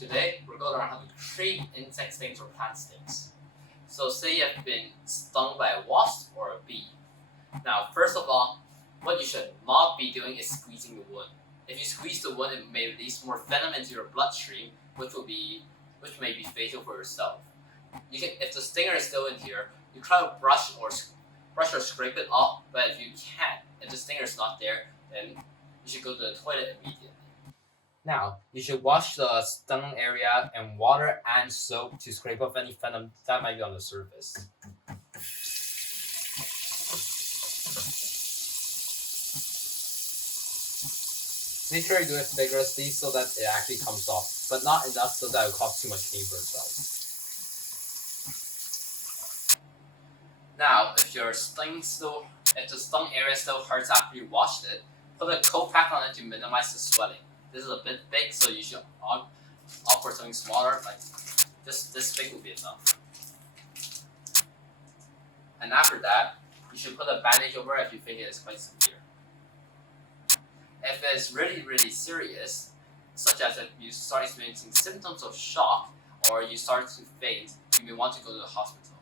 Today, we're going to learn how to treat insect stings or plant stings. So say you have been stung by a wasp or a bee. Now, first of all, what you should not be doing is squeezing the wound. If you squeeze the wound, it may release more venom into your bloodstream, which may be fatal for yourself. If the stinger is still in here, you try to brush or scrape it off, but if you can't, if the stinger is not there, then you should go to the toilet immediately. Now, you should wash the stung area in water and soap to scrape off any venom that might be on the surface. Make sure you do it vigorously so that it actually comes off, but not enough so that it will cause too much pain for yourself. Now, if the stung area still hurts after you washed it, put a coat pack on it to minimize the swelling. This is a bit big, so you should opt for something smaller, like this big will be enough. And after that, you should put a bandage over it if you think it is quite severe. If it's really, really serious, such as if you start experiencing symptoms of shock or you start to faint, you may want to go to the hospital.